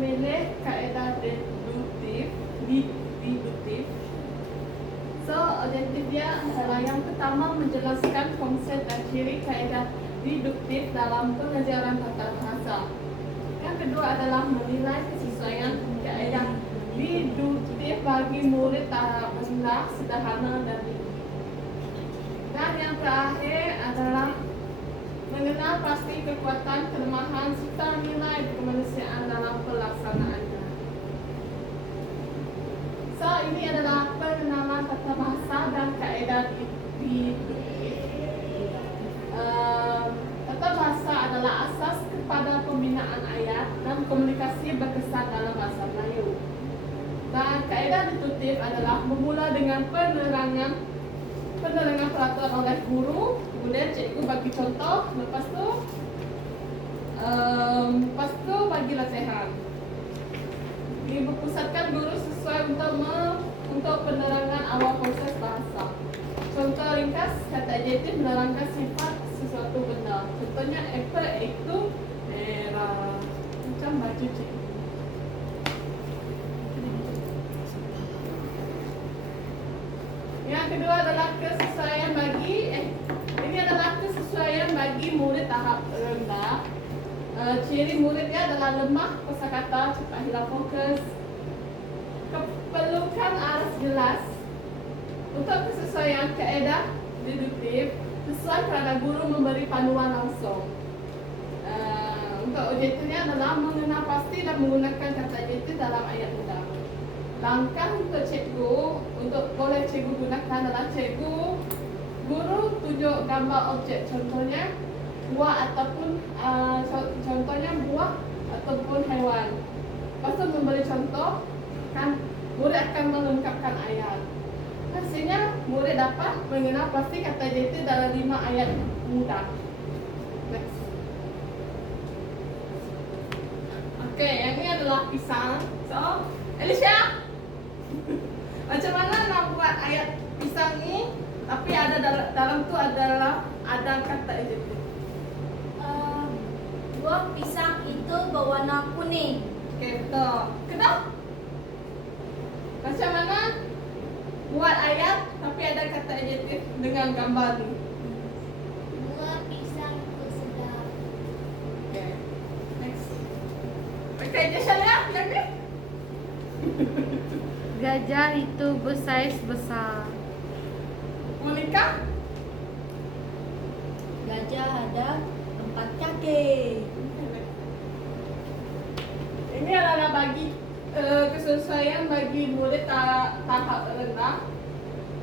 memilih kaedah deduktif. So, objektif dia adalah yang pertama menjelaskan konsep dan ciri kaedah deduktif dalam pengajaran tata bahasa. Yang kedua adalah menilai kesesuaian kaedah deduktif bagi murid tahap rendah, sederhana dan tinggi. Dan yang terakhir adalah mengenal pasti kekuatan, kelemahan, serta nilai kemanusiaan dalam pelaksanaannya. So, ini adalah pengenalan tata bahasa dan kaedah deduktif. Tata bahasa adalah asas kepada pembinaan ayat dan komunikasi berkesan dalam bahasa Melayu. Dan kaedah deduktif adalah bermula dengan penerangan peraturan oleh guru, kemudian cikgu bagi contoh, lepas tu bagi latihan. Diberpusatkan guru sesuai untuk penerangan awal proses bahasa. Contoh ringkas, kata adjektif menerangkan sifat sesuatu benda. Contohnya apple itu merah, macam baju cikgu. Yang kedua adalah kesesuaian bagi murid tahap rendah. Ciri muridnya adalah lemah kosakata, cepat hilang fokus, keperlukan aras jelas. Untuk kesesuaian kaedah deduktif, sesuai kerana guru memberi panduan langsung. Untuk objektifnya adalah mengenal pasti dan menggunakan kata adjektif dalam ayat mudah. Langkah untuk cikgu, boleh cikgu gunakan adalah guru tunjuk gambar objek, contohnya buah ataupun haiwan. Lepas tu memberi contoh, kan murid akan melengkapkan ayat. Hasilnya murid dapat mengenal pasti kata adjektif dalam 5 ayat mudah. Next. Okey, yang ini adalah pisang. So, Alicia, macam mana nak buat ayat pisang ni? Tapi ada dalam tu ada kata adjektif. Buah pisang itu berwarna kuning. Okey, betul. Kenapa? Macam mana buat ayat tapi ada kata adjektif dengan gambar ni? Buah pisang itu sedap. Okay. Next. Okay, Jeshalia, yang ni? Gajah itu bersaiz besar. Monica? Gajah ada 4 kaki. Ini adalah bagi kesesuaian bagi murid tahap rendah.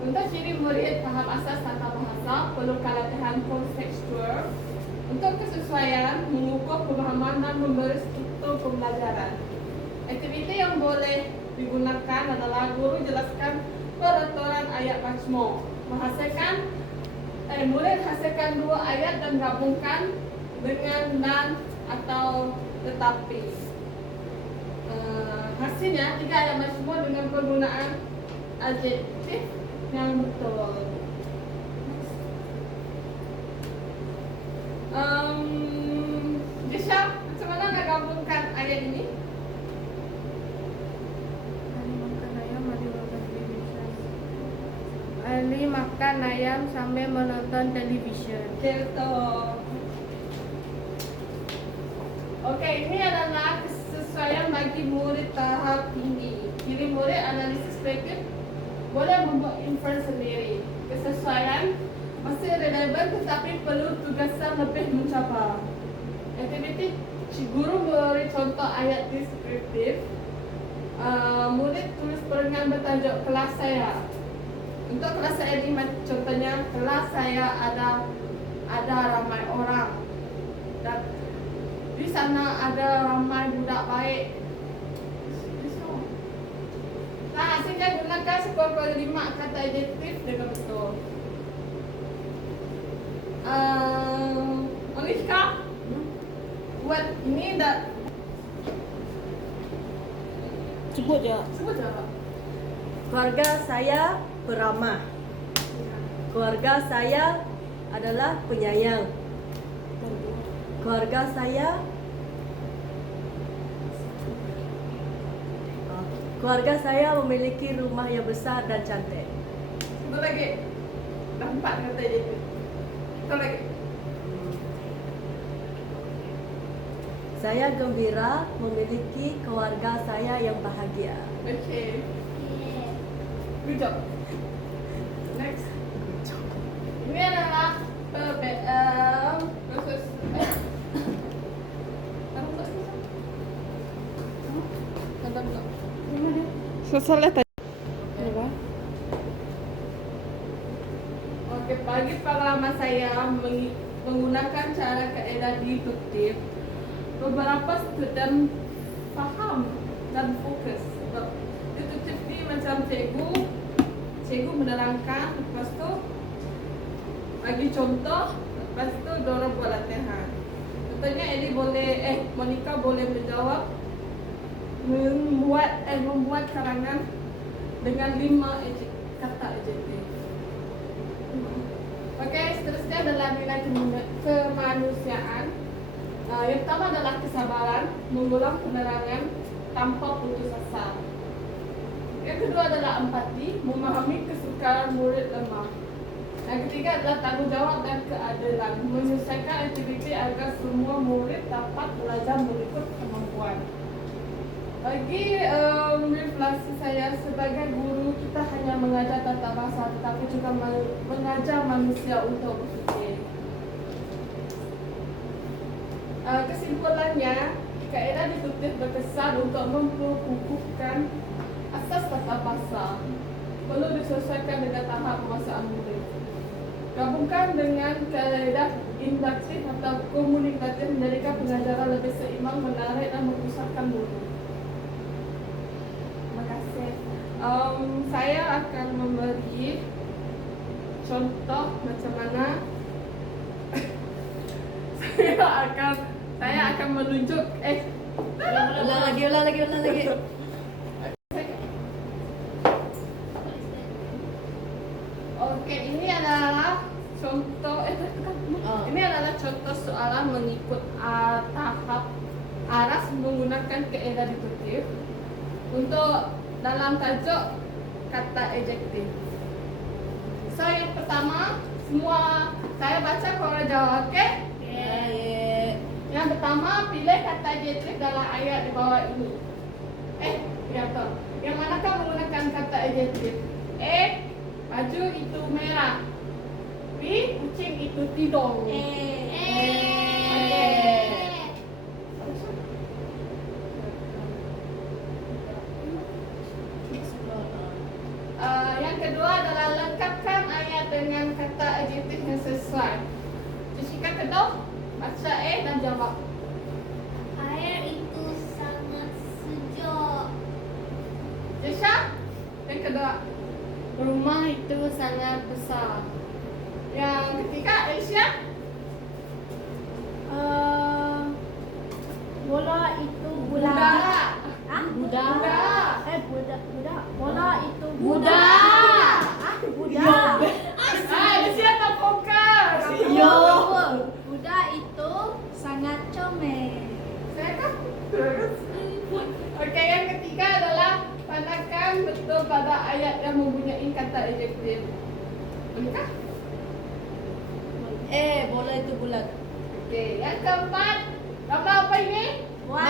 Untuk ciri murid tahap asas tata bahasa, perlukan latihan kontekstual. Untuk kesesuaian, mengukur pemahaman dan memberi struktur pembelajaran. Aktiviti yang boleh digunakan adalah guru jelaskan peraturan ayat Mazmur. Murid hasilkan 2 ayat dan gabungkan dengan dan atau tetapi. Hasilnya 3 ayat Mazmur dengan penggunaan adjektif yang betul. Disha, macam mana nak gabungkan ayat ini? Ali makan ayam sambil menonton televisyen. Betul. Okey, ini adalah kesesuaian bagi murid tahap tinggi. Ciri murid analisis kreatif, boleh membuat inference sendiri. Kesesuaian masih relevan tetapi perlu tugasan lebih mencabar. Aktiviti guru beri contoh ayat deskriptif. Murid tulis perengan bertajuk kelas saya. Untuk kelas saya ini contohnya, kelas saya ada ramai orang dan di sana ada ramai budak baik. Nah, hasilnya gunakan sekurang-kurangnya 5 kata adjektif dengan betul. Monica, buat ini dah. Sebut je. Sebut je. Keluarga saya beramah. Keluarga saya adalah penyayang. Keluarga saya Keluarga saya memiliki rumah yang besar dan cantik. Satu lagi. Dah 4 kata JT. Satu lagi. Saya gembira memiliki keluarga saya yang bahagia. Okay. Yeah. Good job. Next. Ini adalah versus Selesai tadi. Oke, bagi pengalaman saya menggunakan cara kaedah deduktif, beberapa student paham dan fokus. Sebab deduktif ni macam cikgu menerangkan, lepas tu bagi contoh, lepas tu dorang buat latihan. Contohnya Monica boleh menjawab membuat karangan dengan 5 kata adjektif. Okey, seterusnya adalah nilai kemanusiaan. Yang pertama adalah kesabaran, mengulang penerangan tanpa putus asa. Yang kedua adalah empati, memahami kesukaran murid lemah. Yang ketiga adalah tanggungjawab dan keadilan, menyelesaikan aktiviti agar semua murid dapat belajar mengikut kemampuan. Bagi refleksi saya sebagai guru, kita hanya mengajar tata bahasa tetapi juga mengajar manusia untuk berfikir. Kesimpulannya, kaedah deduktif berkesan untuk memperkukuhkan asas tata bahasa. Perlu disesuaikan dengan tahap penguasaan murid. Gabungkan dengan kaedah induktif atau komunikatif menjadikan pengajaran lebih seimbang, menarik dan mempusatkan murid. Saya akan memberi contoh macam mana saya akan menunjuk Ulang lagi. Okey, ini adalah contoh ini adalah contoh soalan mengikut tahap aras menggunakan kaedah deduktif untuk dalam tajuk kata adjektif. So yang pertama, semua saya baca korang jawab, okey? Yang pertama, pilih kata adjektif dalam ayat di bawah ini. Yang manakah menggunakan kata adjektif? A. Baju itu merah. B. Kucing itu tidur. Yang kedua adalah lengkapkan ayat dengan kata adjektif yang sesuai. Jessica Kedoh, baca A dan jawab. Air itu sangat sejuk. Jesha, yang kedua. Rumah itu sangat besar. Yang ketiga, Alicia. Bola itu Budak. Budak. Budak. Budak. Bola itu Budak. Budak. Alicia tak fokus. Budak itu sangat comel. Saya kan? Okey, yang ketiga adalah tandahkan betul pada ayat yang mempunyai kata adjektif. Bolehkah? Bola itu bulat. Okey, yang keempat, gambar apa ini? Buah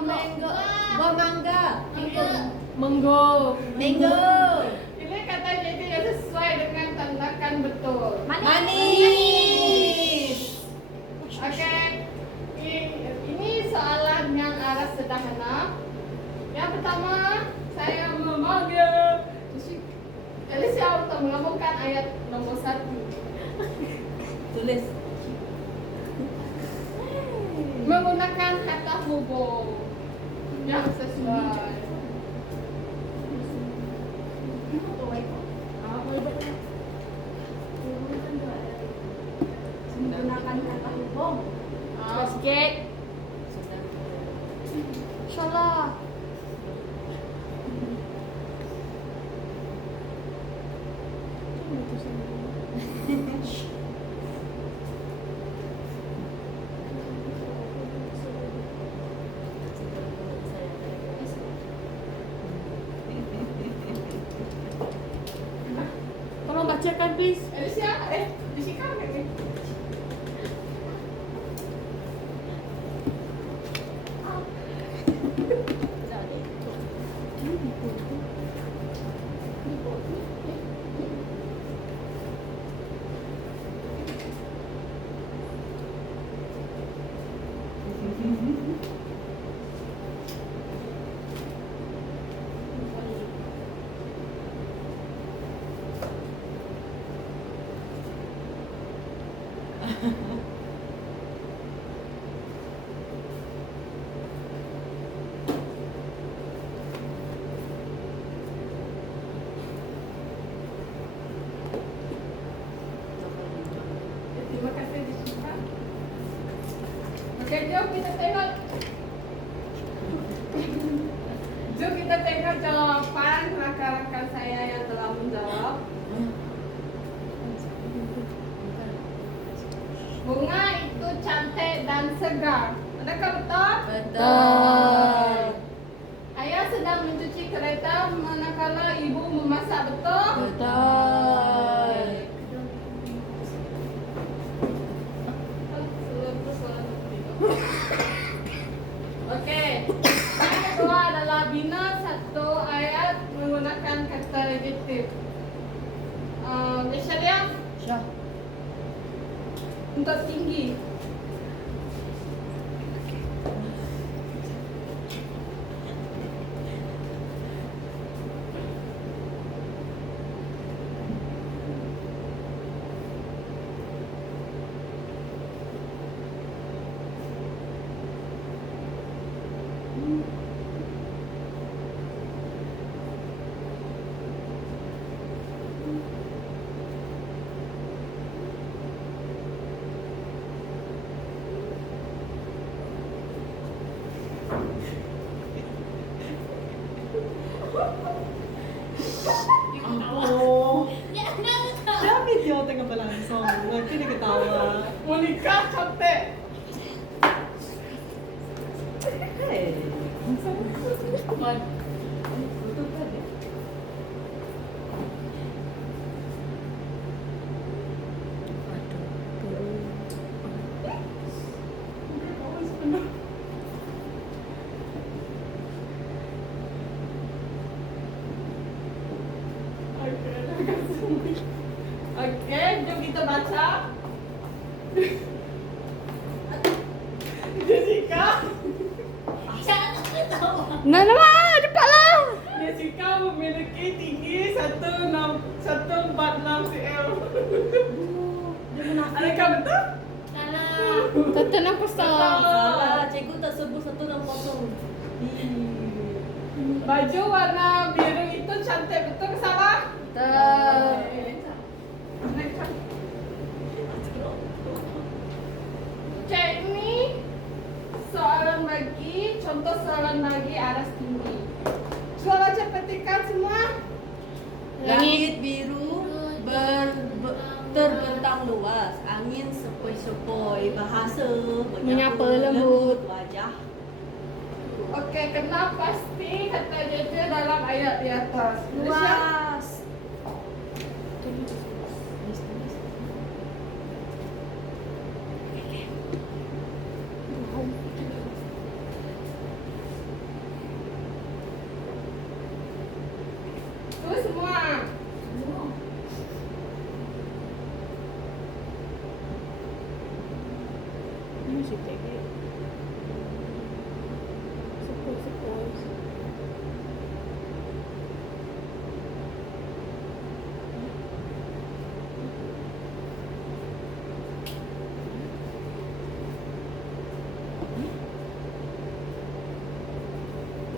mangga. Menggo. Mango. Ini kata adjektif yang sesuai dengan tandahkan betul. Manis. Okey, ini soalan yang aras sederhana. Yang pertama, saya memanggil Alicia untuk menggabungkan ayat nombor 1. Tulis. Menggunakan kata hubung yang sesuai. Menggunakan kata hubung. Sikit. InsyaAllah. bacakan please. Alicia, Jessica kan ni? Terima kasih Jessica. Okey, jom kita tengok. Jom kita tengok jawapan rakan-rakan saya yang telah menjawab. Bunga itu cantik dan segar. Adakah betul? Betul. Ayah sedang mencuci kereta manakala ibu memasak, betul? Betul. Okey. Yang kedua adalah bina satu ayat menggunakan kata adjektif. Syariah Syah. untuk tinggi. Oh. Siapa dia tengah berlangsung? Lagi dia ketawa. Monica cantik. Hey. Man. Betul kan ya? Okey, jom kita baca. Jessica. Nah, nama cepatlah. Jessica memiliki tinggi 146 cm. Dia menang. Adakah betul? Kata nak kosong. Salah, cikgu tak sebut 160. Baju warna biru itu cantik, betul ke salah? Betul. Okey, ini soalan bagi contoh soalan bagi aras tinggi. Cuba baca petikan semua. Langit biru terbentang luas, angin sepoi-sepoi, bahasa Menyapa lembut. wajah. Okey, kena pasti kata dia dalam ayat di atas. Luas. Tu semua. Ini si tegi. Sepoi.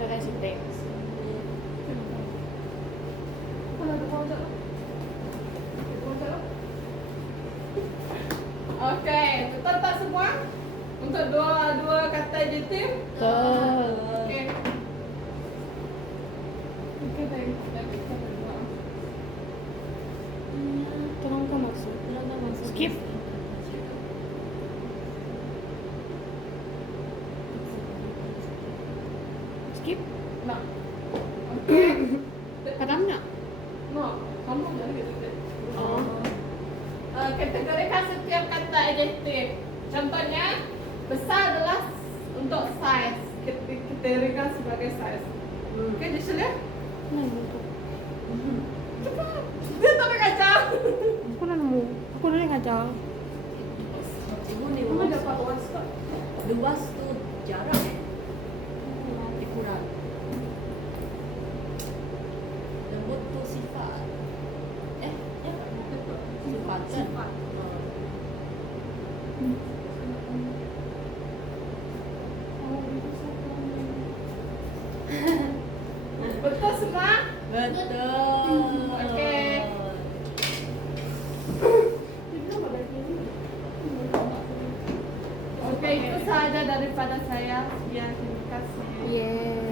Dah kasi teks. Okey, betul tak semua? Untuk dua kata adjektif? Betul. Okey. Okey, baik. Kita berdua. Tolong kau maksud. Skip. Skip. Nak. Okey. Padam nak? No, kamu jangan gitu deh. Oh. Kategorikan setiap kata adjektif. Contohnya, besar adalah untuk size. Kategorikan sebagai size. Oke, Julia? Cepat. Dia tak pakai kacang. Aku nemu. Aku udah kacang. Ibu nih Mama dapat luas kok. luas tuh jarang ya. Dikurang. Lembut tuh sifat. Ya sifat kan. Betul semua? Betul. Oke. Oke, itu saja daripada saya. Ya, terima kasih. Yeah.